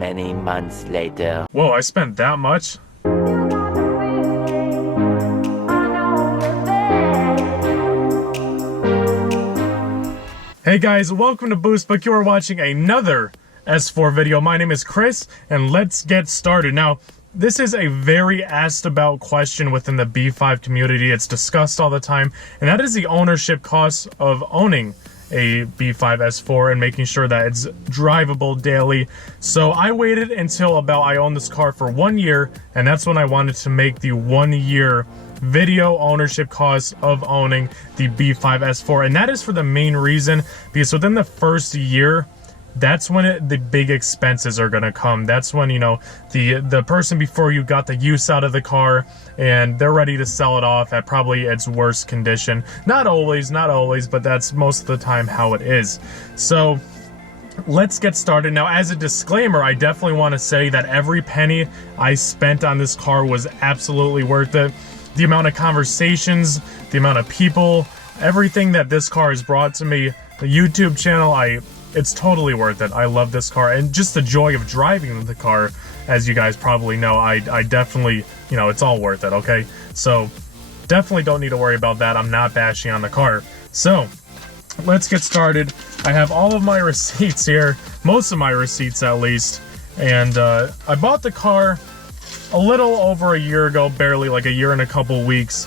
Many months later. Whoa, I spent that much? Hey guys, welcome to Boost Book. You are watching another S4 video. My name is Chris, and let's get started. Now, this is a very asked about question within the B5 community. It's discussed all the time, and that is the ownership cost of owning a B5 S4 and making sure that it's drivable daily. So I waited until I owned this car for 1 year, and that's when I wanted to make the 1 year video ownership cost of owning the B5 S4. And that is for the main reason because within the first year, that's when the big expenses are going to come. That's when, you know, the person before you got the use out of the car and they're ready to sell it off at probably its worst condition. Not always, but that's most of the time how it is. So let's get started. Now, as a disclaimer, I definitely want to say that every penny I spent on this car was absolutely worth it. The amount of conversations, the amount of people, everything that this car has brought to me, the YouTube channel, it's totally worth it. I love this car, and just the joy of driving the car, as you guys probably know, I definitely, you know, it's all worth it, okay? So, definitely don't need to worry about that. I'm not bashing on the car. So, let's get started. I have all of my receipts here, most of my receipts at least, and I bought the car a little over a year ago, barely, like a year and a couple weeks,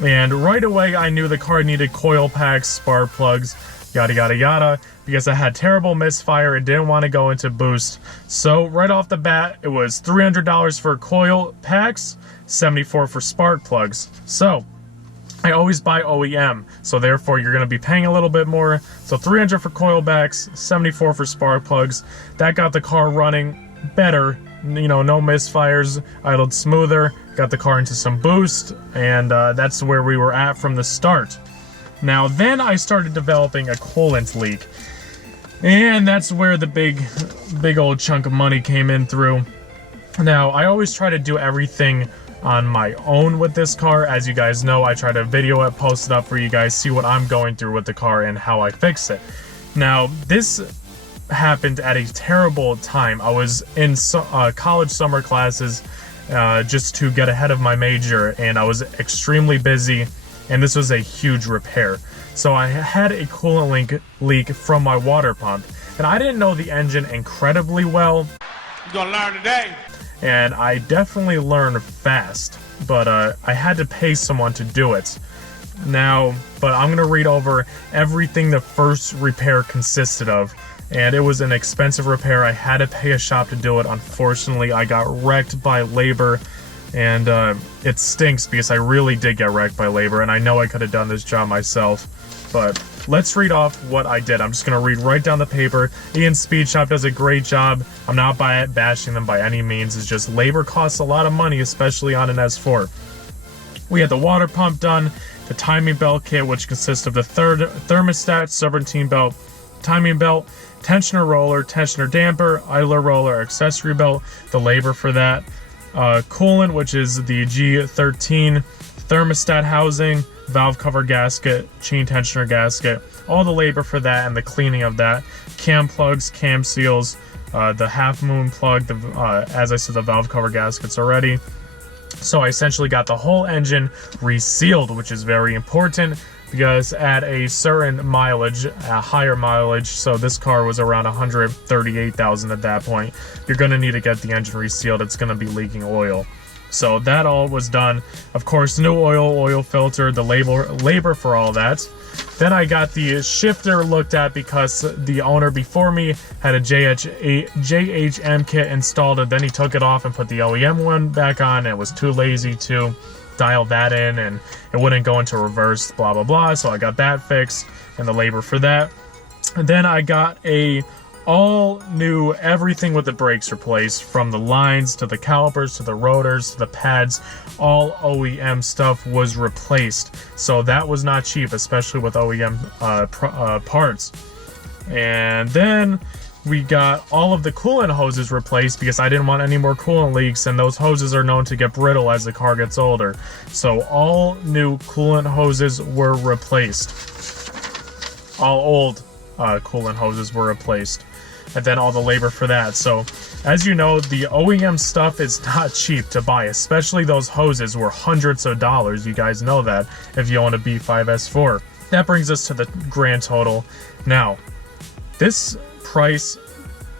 and right away I knew the car needed coil packs, spark plugs, yada yada yada, because I had terrible misfire and didn't want to go into boost. So right off the bat, it was $300 for coil packs, $74 for spark plugs. So I always buy OEM, so therefore you're going to be paying a little bit more. So $300 for coil packs, $74 for spark plugs. That got the car running better, you know, no misfires, idled smoother, got the car into some boost, and that's where we were at from the start. Now, then I started developing a coolant leak, and that's where the big old chunk of money came in through. Now, I always try to do everything on my own with this car. As you guys know, I try to video it, post it up for you guys, see what I'm going through with the car and how I fix it. Now, this happened at a terrible time. I was in college summer classes just to get ahead of my major, and I was extremely busy, and this was a huge repair. So I had a coolant leak from my water pump, and I didn't know the engine incredibly well. You're gonna learn today. And I definitely learned fast, but I had to pay someone to do it. Now, but I'm gonna read over everything the first repair consisted of, and it was an expensive repair. I had to pay a shop to do it. Unfortunately, I got wrecked by labor, and it stinks because I really did get wrecked by labor, and I know I could have done this job myself. But let's read off what I did. I'm just going to read right down the paper. Ian's Speed Shop does a great job. I'm not bashing them by any means. It's just labor costs a lot of money, especially on an S4. We had the water pump done, the timing belt kit, which consists of the thermostat, serpentine belt, timing belt, tensioner roller, tensioner damper, idler roller, accessory belt, the labor for that, coolant, which is the G13, thermostat housing, valve cover gasket, chain tensioner gasket, all the labor for that and the cleaning of that, cam plugs, cam seals, the half moon plug, as I said, the valve cover gaskets already. So I essentially got the whole engine resealed, which is very important because at a certain mileage, a higher mileage, so this car was around 138,000 at that point, you're going to need to get the engine resealed. It's going to be leaking oil. So that all was done. Of course, new oil filter, the labor for all that. Then I got the shifter looked at because the owner before me had a JHM kit installed, and then he took it off and put the OEM one back on, and it was too lazy to dial that in, and it wouldn't go into reverse, blah blah blah. So I got that fixed and the labor for that. And then I got a all new, everything with the brakes replaced, from the lines to the calipers to the rotors to the pads. All OEM stuff was replaced, so that was not cheap, especially with OEM parts. And then we got all of the coolant hoses replaced because I didn't want any more coolant leaks, and those hoses are known to get brittle as the car gets older. So all new coolant hoses were replaced. All old coolant hoses were replaced. and then all the labor for that. So as you know, the OEM stuff is not cheap to buy, especially those hoses were hundreds of dollars. You guys know that if you own a B5S4. That brings us to the grand total. Now, this price,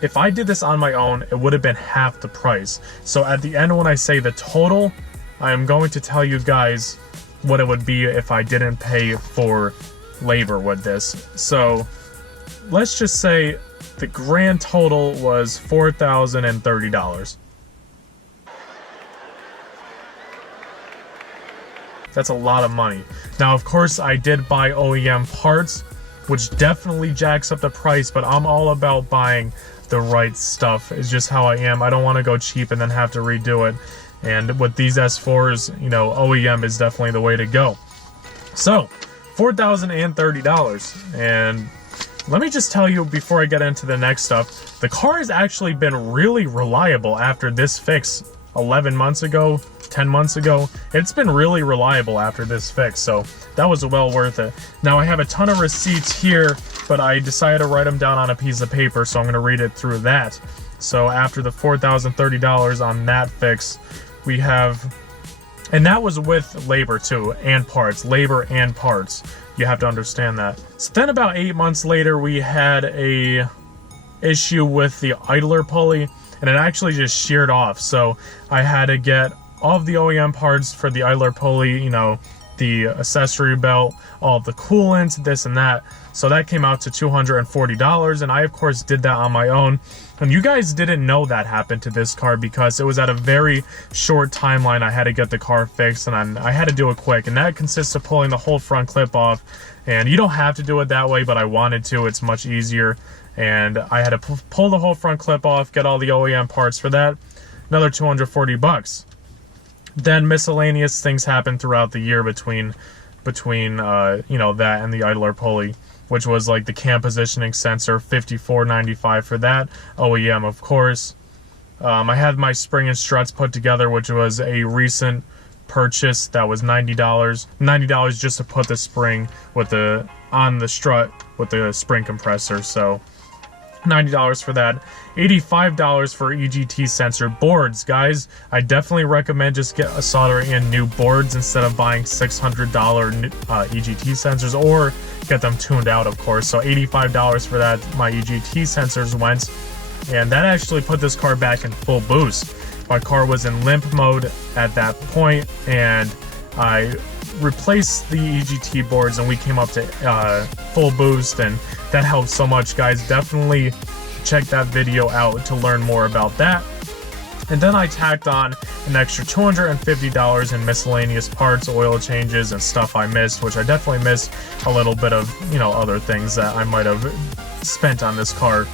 if I did this on my own, it would have been half the price. So at the end, when I say the total, I am going to tell you guys what it would be if I didn't pay for labor with this. So let's just say the grand total was $4,030. That's a lot of money. Now, of course, I did buy OEM parts, which definitely jacks up the price, but I'm all about buying the right stuff. It's just how I am. I don't want to go cheap and then have to redo it. And with these S4s, you know, OEM is definitely the way to go. So, $4,030. And let me just tell you before I get into the next stuff, the car has actually been really reliable after this fix 11 months ago, 10 months ago. It's been really reliable after this fix, so that was well worth it. Now I have a ton of receipts here, but I decided to write them down on a piece of paper, so I'm going to read it through that. So after the $4,030 on that fix, we have, and that was with labor too, and parts, labor and parts. You have to understand that. So then about 8 months later, we had a issue with the idler pulley, and it actually just sheared off. So I had to get all of the OEM parts for the idler pulley, you know, the accessory belt, all of the coolant, this and that. So that came out to $240, and I of course did that on my own. And you guys didn't know that happened to this car because it was at a very short timeline. I had to get the car fixed, and I had to do it quick, and that consists of pulling the whole front clip off. And you don't have to do it that way, but I wanted to. It's much easier. And I had to pull the whole front clip off, get all the OEM parts for that, another $240. Then miscellaneous things happened throughout the year between you know, that and the idler pulley, which was like the cam positioning sensor, $54.95 for that, OEM of course. I had my spring and struts put together, which was a recent purchase that was $90 just to put the spring with the on the strut with the spring compressor. So $90 for that. $85 for EGT sensor boards. Guys, I definitely recommend just soldering in new boards instead of buying $600 EGT sensors, or get them tuned out, of course. So $85 for that. My EGT sensors went, and that actually put this car back in full boost. My car was in limp mode at that point, and I replaced the EGT boards and we came up to full boost, and that helped so much. Guys, definitely check that video out to learn more about that. And then I tacked on an extra $250 in miscellaneous parts, oil changes, and stuff I missed, which I definitely missed a little bit of, you know, other things that I might have spent on this car.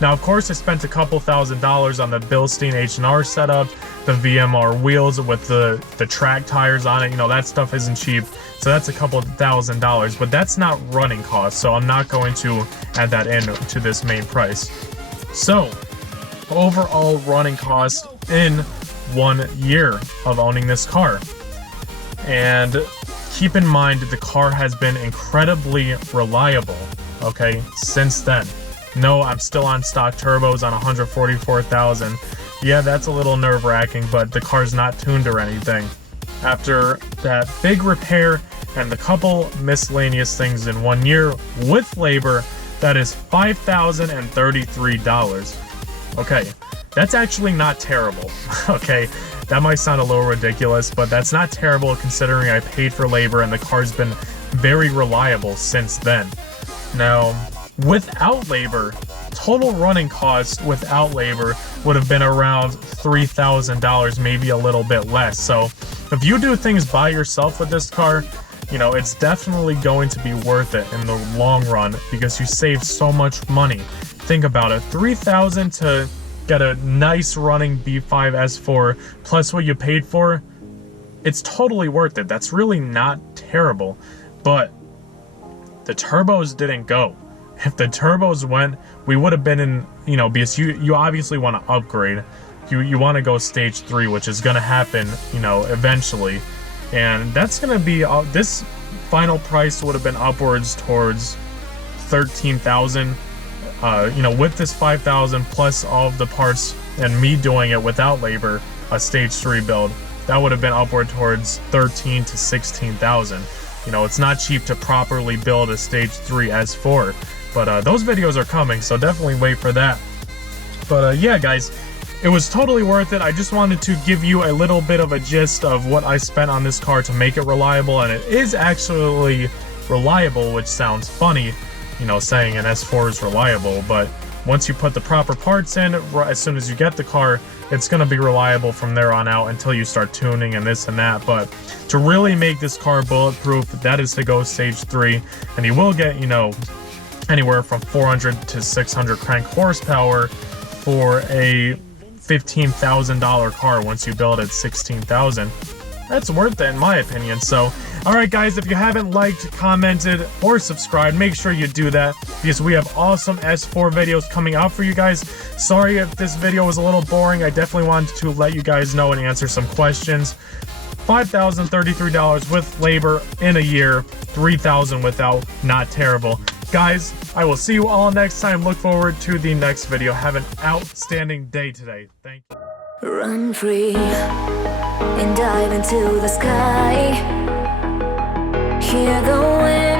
Now, of course, I spent a couple $1,000s on the Bilstein H&R setup, the VMR wheels with the track tires on it. You know, that stuff isn't cheap, so that's a couple $1,000s, but that's not running costs, so I'm not going to add that in to this main price. So, overall running cost in 1 year of owning this car. And keep in mind, the car has been incredibly reliable, okay, since then. No, I'm still on stock turbos on 144,000. Yeah, that's a little nerve-wracking, but the car's not tuned or anything. After that big repair and the couple miscellaneous things in 1 year with labor, that is $5,033. Okay, that's actually not terrible. Okay, that might sound a little ridiculous, but that's not terrible considering I paid for labor and the car's been very reliable since then. Now, without labor, total running cost without labor would have been around $3,000, maybe a little bit less. So if you do things by yourself with this car, you know, it's definitely going to be worth it in the long run because you save so much money. Think about it, $3,000 to get a nice running B5 S4 plus what you paid for, it's totally worth it. That's really not terrible, but the turbos didn't go. If the turbos went, we would have been in, you know, because you obviously want to upgrade. You want to go stage 3, which is going to happen, you know, eventually. And that's going to be, this final price would have been upwards towards $13,000. You know, with this 5,000 plus all of the parts and me doing it without labor, a stage 3 build, that would have been upward towards 13 to 16,000. You know, it's not cheap to properly build a stage 3 S4, but those videos are coming, so definitely wait for that. But yeah, guys, it was totally worth it. I just wanted to give you a little bit of a gist of what I spent on this car to make it reliable, and it is actually reliable, which sounds funny, you know, saying an S4 is reliable, but once you put the proper parts in, as soon as you get the car, it's going to be reliable from there on out until you start tuning and this and that. But to really make this car bulletproof, that is to go stage 3, and you will get, you know, anywhere from 400 to 600 crank horsepower for a $15,000 car once you build at 16,000. That's worth it in my opinion. So, alright guys, if you haven't liked, commented, or subscribed, make sure you do that, because we have awesome S4 videos coming out for you guys. Sorry if this video was a little boring. I definitely wanted to let you guys know and answer some questions. $5,033 with labor in a year, $3,000 without, not terrible. Guys, I will see you all next time. Look forward to the next video. Have an outstanding day today. Thank you. Run free and dive into the sky. Hear the wind.